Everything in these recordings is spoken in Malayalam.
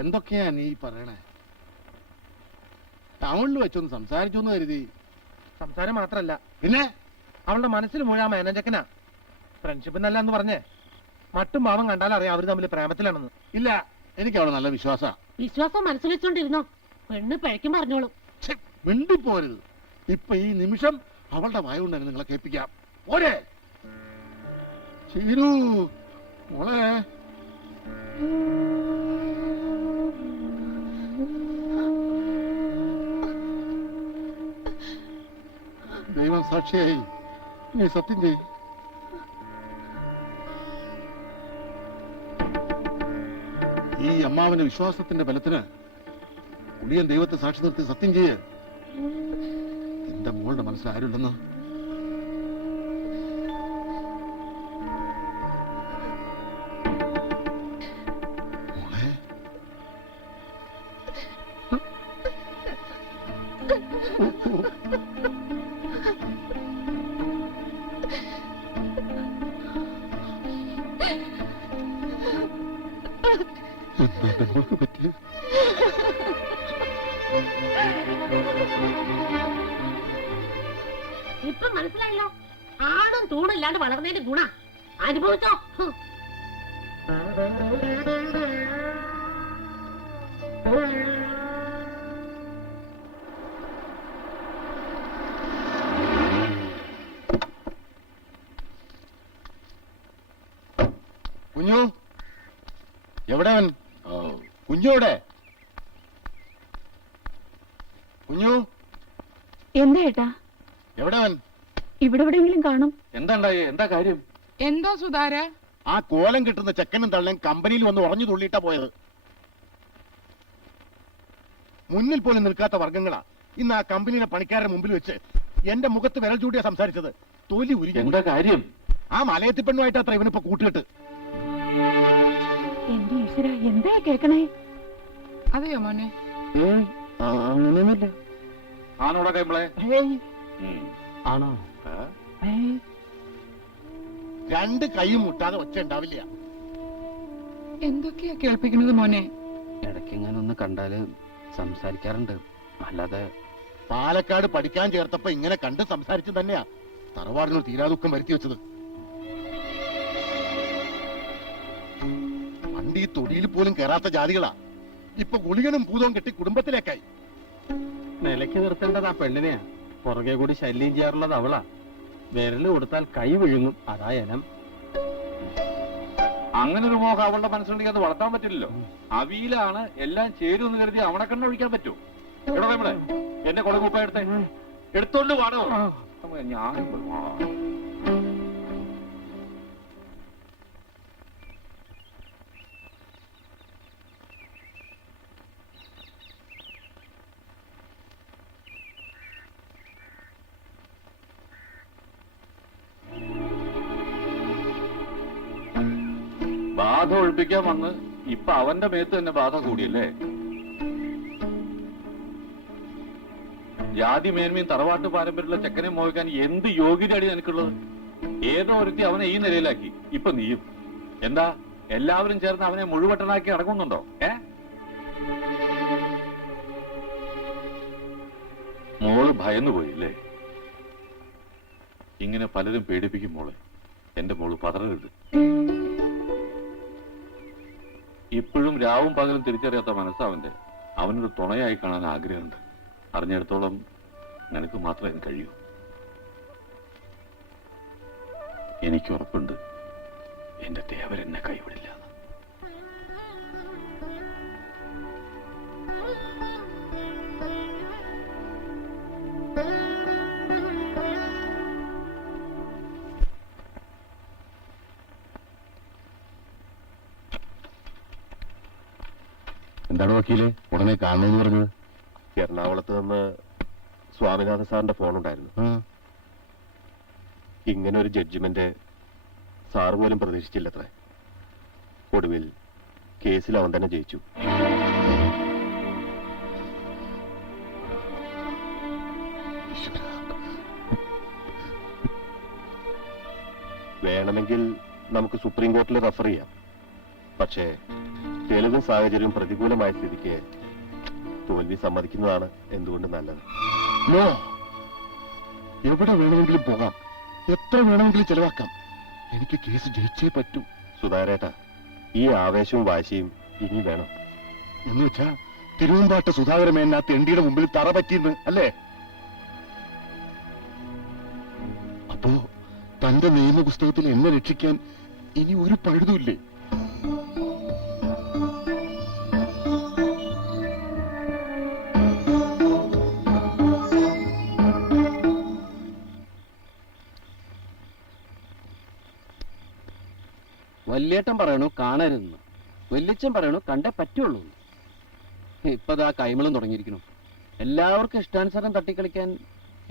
എന്തൊക്കെയാ നീ പറയണേ? ടൗണിൽ വെച്ചൊന്ന് സംസാരിച്ചു എന്ന് കരുതി. സംസാരം മാത്രല്ല, പിന്നെ അവളുടെ മനസ്സിൽ മുഴുവൻ മേനഞ്ചക്കനാ. ഫ്രണ്ട്ഷിപ്പ് എന്നല്ല എന്ന് പറഞ്ഞേ, മട്ടും ഭാവം കണ്ടാൽ അറിയാം അവര് തമ്മിൽ പ്രേമത്തിലാണെന്ന്. ഇല്ല, എനിക്ക് അവളെ നല്ല വിശ്വാസം മനസ്സിൽ വെച്ചോണ്ടിരുന്നോ? പെണ്ണ് പഴക്കും പറഞ്ഞോളും. മിണ്ടിപ്പോരുത്. ഇപ്പൊ ഈ നിമിഷം അവളുടെ വായ കൊണ്ട് തന്നെ നിങ്ങളെ കേൾപ്പിക്കാം. ഓരേ ശീരു മോളെ, ദൈവം സാക്ഷിയായി നീ സത്യം ചെയ്യും. ഈ അമ്മാവന്റെ വിശ്വാസത്തിന്റെ ബലത്തിന് കുടിയൻ ദൈവത്തെ സാക്ഷി നിർത്തി സത്യം ചെയ്യ്. എന്റെ മോളുടെ മനസ്സിൽ ആരുണ്ടെന്ന്. മോളെ, എന്താ മോൾക്ക് പറ്റിയ? ഇപ്പൊ മനസ്സിലായല്ലോ, ആടും തൂണില്ലാണ്ട് വളർന്നതിന്റെ ഗുണ അനുഭവിച്ചോ. കുഞ്ഞു എവിടെ? കുഞ്ഞോടെ കുഞ്ഞു എന്താ ഏട്ടാ? എവിടെ? ഇവിടെ എവിടെയെങ്കിലും കാണും. എന്താണ്ടായി? എന്താ കാര്യം? എന്താ സുധാര? ആ കോലം കിട്ടുന്ന ചെക്കനും തള്ളയും കമ്പനിയിൽ വന്ന് ഉറഞ്ഞു തുള്ളിയിട്ടാ പോയത്. മുന്നിൽ പോലും നിൽക്കാത്ത വർഗങ്ങളാ ഇന്ന് ആ കമ്പനിയുടെ പണിക്കാരുടെ മുമ്പിൽ വെച്ച് എന്റെ മുഖത്ത് വിരൽ ചൂടിയാ സംസാരിച്ചത്. തൊലി ഉരിക്കും. എന്താ കാര്യം? ആ മലയത്തി പെണ്ണുമായിട്ട് അത്ര ഇവനിപ്പോ കൂട്ടുകെട്ട്. എന്റെ ഈശ്വര, എന്താ കേക്കണേ? അതെയോ മോനെ? അങ്ങനെയൊന്നുമില്ല. ആണോടാ കൈമളെ? ആണോ? രണ്ട് കൈയും മുട്ടാതെ ഒച്ച ഉണ്ടാവില്ല. എന്തൊക്കെയാ കേൾപ്പിക്കുന്നത് മോനെ? ഇടയ്ക്കെങ്ങാനൊന്ന് കണ്ടാല് സംസാരിക്കാറുണ്ട്, അല്ലാതെ. പാലക്കാട് പഠിക്കാൻ ചേർത്തപ്പോ ഇങ്ങനെ കണ്ട് സംസാരിച്ചു തന്നെയാ തറവാടിനൊരു തീരാദുഃഖം വരുത്തി വെച്ചത്. പണ്ട് ഈ തൊടിയിൽ പോലും കയറാത്ത ജാതികളാ ഇപ്പൊ ഗുളികനും ഭൂതവും കെട്ടി കുടുംബത്തിലേക്കായി. നിലയ്ക്ക് നിർത്തേണ്ടത് ആ പെണ്ണിനെയാ, പുറകെ കൂടി ശല്യം ചെയ്യാറുള്ളത് അവളാ. വിരല് കൊടുത്താൽ കൈ വിഴുങ്ങും, അതാ ഇനം. അങ്ങനെ ഒരു മോഹം അവളുടെ മനസ്സിലുണ്ടെങ്കിൽ അത് വളർത്താൻ പറ്റില്ലല്ലോ. അവിയിലാണ് എല്ലാം ചേരുമെന്ന് കരുതി അവനെ കണ്ണ ഒഴിക്കാൻ പറ്റൂ? എവിടെ നമ്മളെ എന്റെ കൊളകുപ്പ എടുത്തോണ്ട് പാടോ? ഞാനും ബാധ ഒഴിപ്പിക്കാൻ വന്ന് ഇപ്പൊ അവന്റെ മേത്ത് തന്നെ ബാധ കൂടിയല്ലേ? ജാതി മേന്മയും തറവാട്ട് പാരമ്പര്യമുള്ള ചെക്കനെ മോഹിക്കാൻ എന്ത് യോഗ്യതയാണ് എനിക്കുള്ളത്? ഏതോ ഒരുത്തി അവനെ ഈ നിലയിലാക്കി. ഇപ്പൊ നീയും. എന്താ എല്ലാവരും ചേർന്ന് അവനെ മുഴുവട്ടനാക്കി അടങ്ങുന്നുണ്ടോ? മോള് ഭയന്നു പോയില്ലേ? ഇങ്ങനെ പലരും പേടിപ്പിക്കും മോളെ. എന്റെ മോള് പതറരുത്. ഇപ്പോഴും രാവും പകലും തിരിച്ചറിയാത്ത മനസ്സവന്റെ. അവനൊരു തുണയായി കാണാൻ ആഗ്രഹമുണ്ട്. അറിഞ്ഞിടത്തോളം നിനക്ക് മാത്രമേ കഴിയൂ. എനിക്ക് ഉറപ്പുണ്ട് എന്റെ ദേവരെന്നെ കൈവിടില്ല. എന്താണ് വക്കീല് ഉടനെ കാണണമെന്ന് പറഞ്ഞത്? എറണാകുളത്ത് നിന്ന് സ്വാമിനാഥ സാറിന്റെ ഫോണുണ്ടായിരുന്നു. ഇങ്ങനെ ഒരു ജഡ്ജ്മെന്റ് സാറ് പോലും പ്രതീക്ഷിച്ചില്ലത്രേ. ഒടുവിൽ കേസിൽ അവൻ തന്നെ ജയിച്ചു. വേണമെങ്കിൽ നമുക്ക് സുപ്രീം കോർട്ടിൽ റെഫർ ചെയ്യാം. പക്ഷേ തെളിവും സാഹചര്യവും പ്രതികൂലമായ സ്ഥിതിക്ക് തോൽവി സമ്മതിക്കുന്നതാണ് എന്തുകൊണ്ട് നല്ലത്. നോ, എവിടെ വേണമെങ്കിലും പോകാം, എത്ര വേണമെങ്കിലും ചെലവാക്കാം. എനിക്ക് കേസ് ജയിച്ചേ പറ്റൂ. സുധാരേട്ട, ഈ ആവേശവും വാശിയും ഇനി വേണം. എന്ന് വെച്ചാ തിരുവമ്പാട്ട് സുധാകരമേന തെണ്ടിയുടെ മുമ്പിൽ തറ പറ്റിയെന്ന് അല്ലേ? അപ്പോ തന്റെ നിയമ പുസ്തകത്തിൽ എന്നെ രക്ഷിക്കാൻ ഇനി ഒരു പഴുതുമില്ലേ? വല്യേട്ടൻ പറയണു കാണരുതെന്ന്, വല്യച്ഛൻ പറയണു കണ്ടേ പറ്റുള്ളൂ. ഇപ്പതാ കൈമളും തുടങ്ങിയിരിക്കുന്നു. എല്ലാവർക്കും ഇഷ്ടാനുസരണം തട്ടിക്കളിക്കാൻ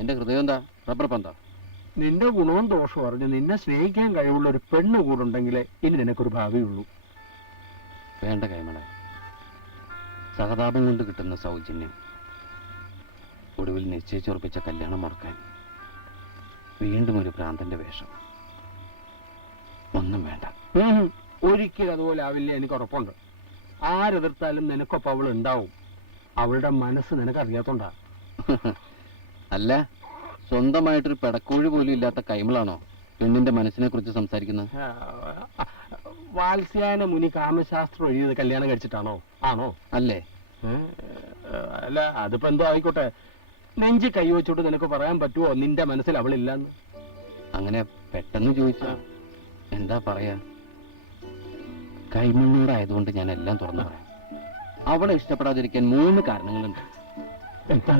എന്റെ ഹൃദയം എന്താ റബ്ബർ പന്താ? നിന്റെ ഗുണവും ദോഷവും അറിഞ്ഞ് നിന്നെ സ്നേഹിക്കാൻ കഴിവുള്ള ഒരു പെണ്ണ് കൂടുണ്ടെങ്കിലേ ഇനി നിനക്കൊരു ഭാവിയുള്ളൂ. വേണ്ട കൈമളെ, സഹതാപം കൊണ്ട് കിട്ടുന്ന സൗജന്യം ഒടുവിൽ നിശ്ചയിച്ചുറപ്പിച്ച കല്യാണം മുടക്കാൻ വീണ്ടും ഒരു ഭ്രാന്തന്റെ വേഷം. ഒന്നും വേണ്ട. ഒരിക്കലും അതുപോലെ ആവില്ല, എനിക്ക് ഉറപ്പുണ്ട്. ആരെതിർത്താലും നിനക്കൊപ്പം അവൾ ഉണ്ടാവും. അവളുടെ മനസ്സ് നിനക്കറിയാത്തോണ്ടാ. അല്ല, സ്വന്തമായിട്ടൊരു പെടക്കോഴി പോലും ഇല്ലാത്ത കൈമളാണോ പെണ്ണിന്റെ മനസ്സിനെ കുറിച്ച് സംസാരിക്കുന്നത്? വാത്സ്യായന മുനി കാമശാസ്ത്രം എഴുതിയത് കല്യാണം കഴിച്ചിട്ടാണോ? ആണോ? അല്ലേ? അല്ല, അതിപ്പോ എന്തോ ആയിക്കോട്ടെ. നെഞ്ചി കൈ വെച്ചോട്ട് നിനക്ക് പറയാൻ പറ്റുമോ നിന്റെ മനസ്സിൽ അവളില്ലെന്ന്? അങ്ങനെ പെട്ടെന്ന് ചോദിച്ചാ എന്താ പറയാ? കൈമണ്ണൂടായതുകൊണ്ട് ഞാൻ എല്ലാം തുറന്നു പറയാം. അവളെ ഇഷ്ടപ്പെടാതിരിക്കാൻ 3 കാരണങ്ങളുണ്ട്. എന്താ?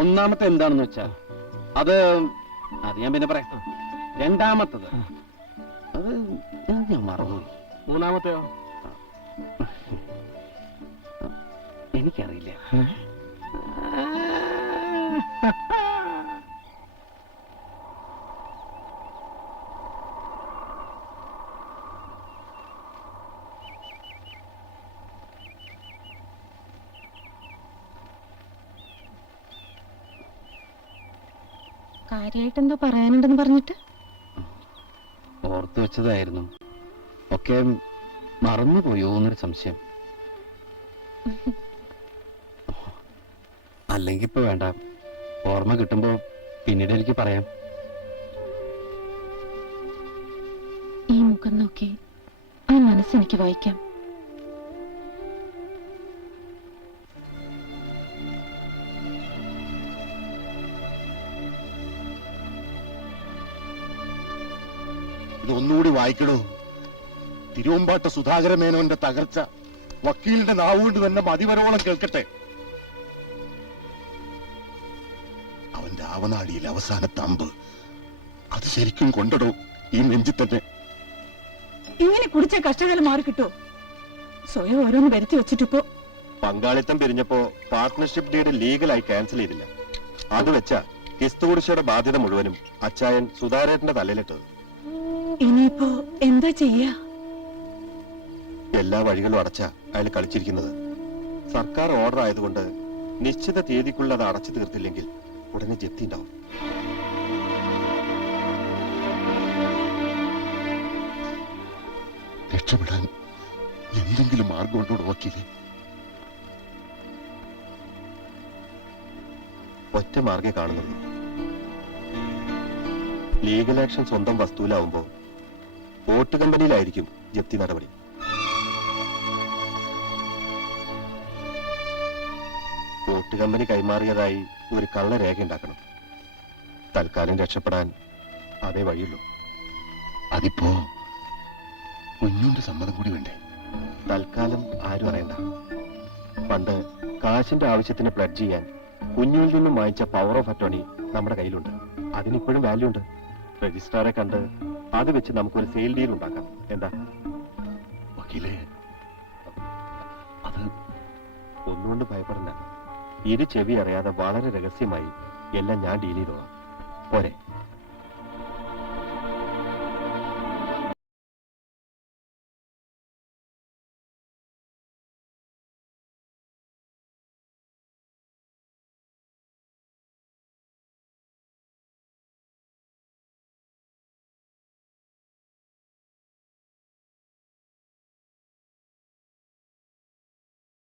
ഒന്നാമത്തെ എന്താണെന്ന് വെച്ചാ അത് ഞാൻ പിന്നെ പറയാം. രണ്ടാമത്തത് അത് ഞാൻ മറന്നുപോയി. മൂന്നാമത്തെയോ? എനിക്കറിയില്ല. കാര്യമായിട്ടെന്തോ പറയാനുണ്ടെന്ന് പറഞ്ഞിട്ട് ഓർത്തു വെച്ചതായിരുന്നു. ഒക്കെ മറന്നുപോയോ എന്നൊരു സംശയം. അല്ലെങ്കിൽ ഇപ്പൊ വേണ്ട, ഓർമ്മ കിട്ടുമ്പോ പിന്നീട് എനിക്ക് പറയാം. ഈ മുഖം നോക്കി ആ മനസ്സെനിക്ക് വായിക്കാം. ഇതൊന്നുകൂടി വായിക്കണോ? തിരുവമ്പാട്ട് സുധാകര മേനോന്റെ തകർച്ച വക്കീലിന്റെ നാവുകൊണ്ട് തന്നെ മതിവരോളം കേൾക്കട്ടെ. അവന്റെ ആവനാടിയിൽ അവസാനത്തെ അമ്പ് അത് ശരിക്കും കൊണ്ടടോ ഈ നെഞ്ചി തന്നെ. ഇങ്ങനെ കുടിച്ച കഷ്ടകാലം മാറി കിട്ടോ? സ്വയം ഓരോന്ന് വരുത്തി വെച്ചിട്ടിപ്പോ പങ്കാളിത്തം പിരിഞ്ഞപ്പോ പാർട്ട്ണർഷിപ്പ് ഡീഡ് ലീഗലായി ക്യാൻസൽ ചെയ്തില്ല. അത് വെച്ച കിസ്തുകുടിശ്ശയുടെ ബാധ്യത മുഴുവനും അച്ചായൻ സുധാരേട്ടന്റെ തലയിലിട്ടത്. ഇനിയിപ്പോ എന്താ ചെയ്യാ? എല്ലാ വഴികളും അടച്ച അയാൾ കളിച്ചിരിക്കുന്നത്. സർക്കാർ ഓർഡർ ആയതുകൊണ്ട് നിശ്ചിത തീയതിക്കുള്ള അത് അടച്ചു തീർത്തില്ലെങ്കിൽ ഉടനെ ജപ്തി ഉണ്ടാവും. രക്ഷപ്പെടാൻ എന്തെങ്കിലും മാർഗമുണ്ടോ വക്കീലെ? ഒറ്റ മാർഗേ കാണുന്നുള്ളൂ. ലീഗൽ ആക്ഷൻ സ്വന്തം വസ്തുവിലാവുമ്പോ വോട്ട് കമ്പനിയിലായിരിക്കും ജപ്തി നടപടി. വോട്ട് കമ്പനി കൈമാറിയതായി ഒരു കള്ളരേഖ ഉണ്ടാക്കണം. തൽക്കാലം രക്ഷപ്പെടാൻ അതേ വഴിയുള്ളൂ. അതിപ്പോ കുഞ്ഞുന്റെ സമ്മതം കൂടി വേണ്ടേ? തൽക്കാലം ആരും അറിയണ്ട. പണ്ട് കാശിന്റെ ആവശ്യത്തിന് പ്ലഡ്ജ് ചെയ്യാൻ കുഞ്ഞുവിൽ നിന്നും വാങ്ങിച്ച പവർ ഓഫ് അറ്റോർണി നമ്മുടെ കയ്യിലുണ്ട്. അതിനിപ്പോഴും വാല്യൂ ഉണ്ട്. രജിസ്ട്രാറെ കണ്ട് അത് വെച്ച് നമുക്കൊരു സെയിൽ ഡീൽ ഉണ്ടാക്കാം. എന്താ വക്കീലെ? അത് ഒന്നുകൊണ്ട് ഭയപ്പെടണ്ട. ഇരു ചെവി അറിയാതെ വളരെ രഹസ്യമായി എല്ലാം ഞാൻ ഡീൽ ചെയ്തോളാം. പോരെ?